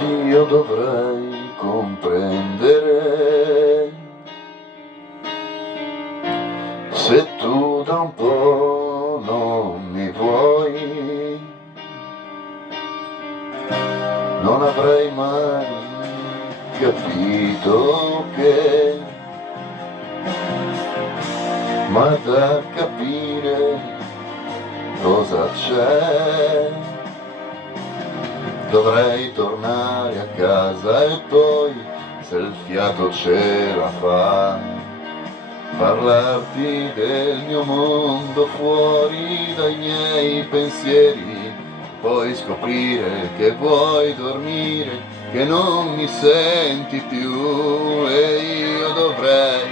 ed io dovrei comprendere se tu da un po' non mi vuoi. Non avrei mai capito che, ma da capire cosa c'è. Dovrei tornare a casa e poi, se il fiato ce la fa, parlarti del mio mondo fuori dai miei pensieri, poi scoprire che vuoi dormire, che non mi senti più e io dovrei,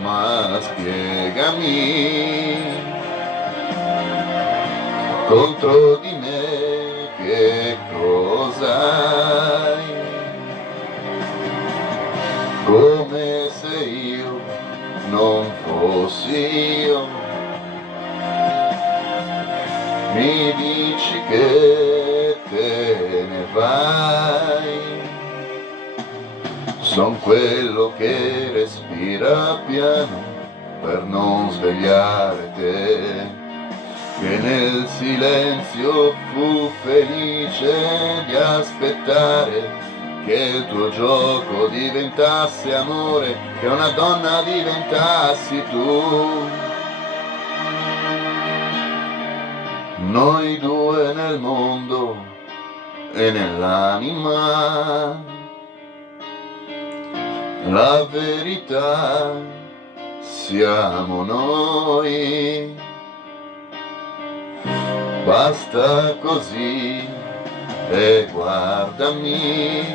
ma spiegami, contro di me che cos'hai, come se io non fossi io. Mi dici che te ne vai, son quello che respira piano per non svegliare te, che nel silenzio fu felice di aspettare che il tuo gioco diventasse amore, che una donna diventassi tu. Noi due nel mondo e nell'anima, la verità siamo noi. Basta così e guardami,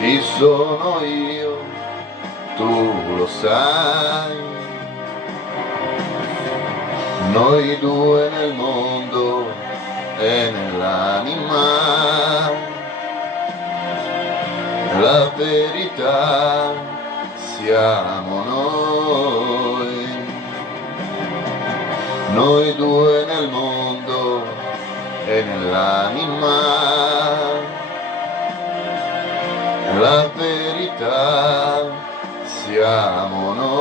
chi sono io, tu lo sai. Noi due nel mondo e nell'anima, la verità siamo noi. Noi due nel mondo e nell'anima, la verità siamo noi.